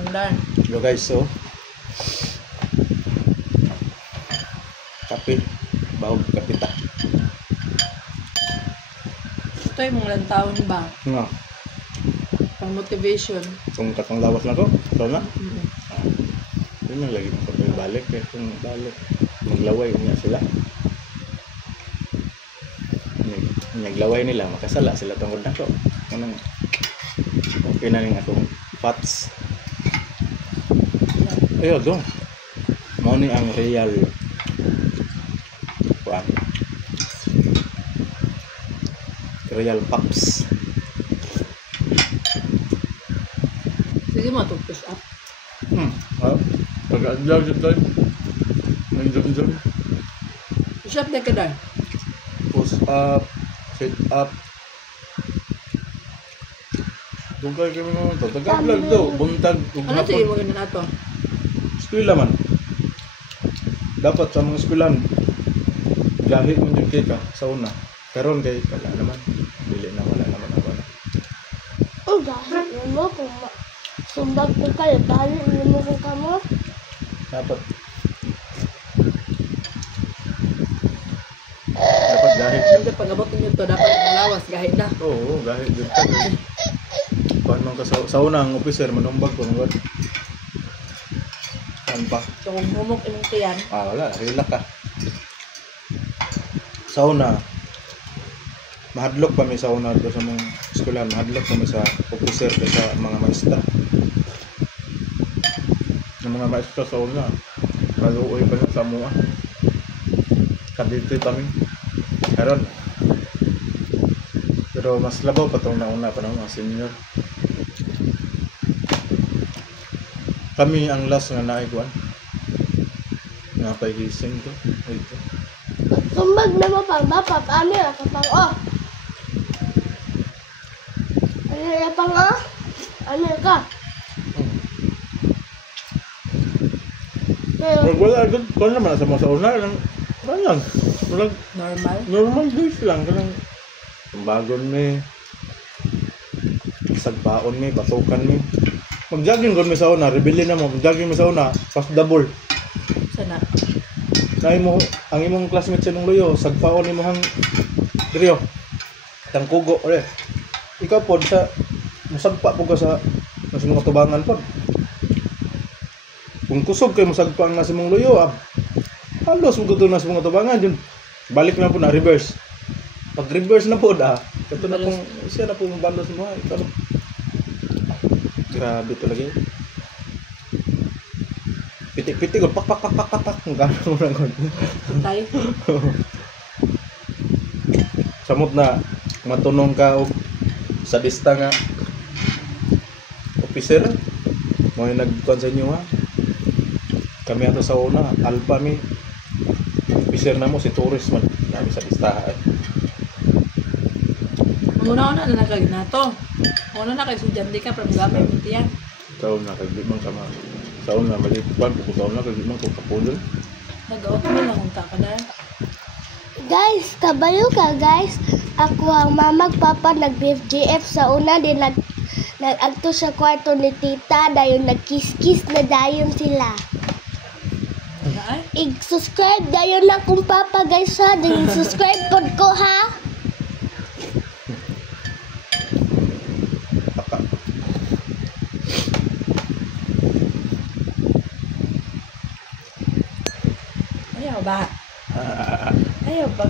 Pandan. Yo guys, so kape, bawag kapita. Ito yung mga lantaon ba? Nga, Pang motivation. kung katong lawas na to, ito na. Mm. Yun na lagi ko yung balik eh. Kung balik, maglaway niya sila. Naglaway nila, makasala sila tungkol na ko. Anong, okay na rin akong fats. Ayun, doon. Mo ni ang real kuan. Real pops. Sige mo, push up. Pag-adlaw dyan tayo. Nandiyan. Push up na ka dahil. Push up, sit up. Dugay kami naman to. Taga-vlog daw. Buntag. Ano sige mo ganun na ito? Eskwela man. Dapat sa mga eskwelahan. Gahi mo yung kay ka sa una. Karon kay wala naman. Bili na wala naman ako na. Oh, dahil mo kung sumbag ko kayo, dahil mo kung kamo. Dapat gahi. Hindi, pag-abot ninyo ito, dapat malawas, gahit na. Oo, gahi din ka. Kuan man ka sa una ang officer manumbag ko ngod. Kan pa? So kung humok imong tiyan, Wala, relax ka. Sa una, mahadlok kami sa una doon sa mga eskwelahan, mahadlok kami sa officer o sa mga maestra. Ng mga maestra sa una, maluoy pa sa mua. Kabiti kami. Karon. Pero mas labaw pa itong nauna pa ng mga senior. Kami ang last nga naikuan. Napahihising to. Ito. Sumbag na mo pang bapa, paano yung kapang oh. Ano yung pang oh? Ano yung ka? Pero, Wala, kung naman sa mga sa una lang. Walang normal. normal days lang. Kanang bagon mi. Sagbaon mi, batukan mi. Mag-jogging kon mi sa una, rebelde na mo. Mag-jogging mi sa una, pas double. Sana. Na imo ang imong classmate sa nung loyo, sagpaon nimo hang diriyo. Tangkugo ore. Ikaw pod sa musagpa po ka sa mga tubangan pod. Kung kusog kay musagpa nga sa imong loyo, halos mo na sa mga tubangan yun. Balik na po na reverse. Pag reverse na po ito na pong siya na po yung bandos mo. Ito grabe talaga yun. Pitik-pitik ko, pak. Ang gano'n mo lang ko. Tay. Samot na, matunong ka o sadista nga officer. Mga nagkuhan sa inyo ha. Kami ato sa una, alpha mi. Officer na mo, si tourist man. Kami sa listahan. Una-una na nakaginato. Una na kay estudyante ka, pero gamit mo tiyan. Sa una, kaglimang kama. Sa una, malipan. Kung sa una, kaglimang kung kapulol. Nag-out mo lang kung ka na. guys, kabayo ka guys. Ako ang mamag papa nag-BFGF sa una din nag-agto sa kwarto ni tita dayon nagkiss-kiss na dayon sila. Ay, I-subscribe dayon na kung papa guys ha. Din subscribe pod ko ha. ayaw ba? Ayaw ba?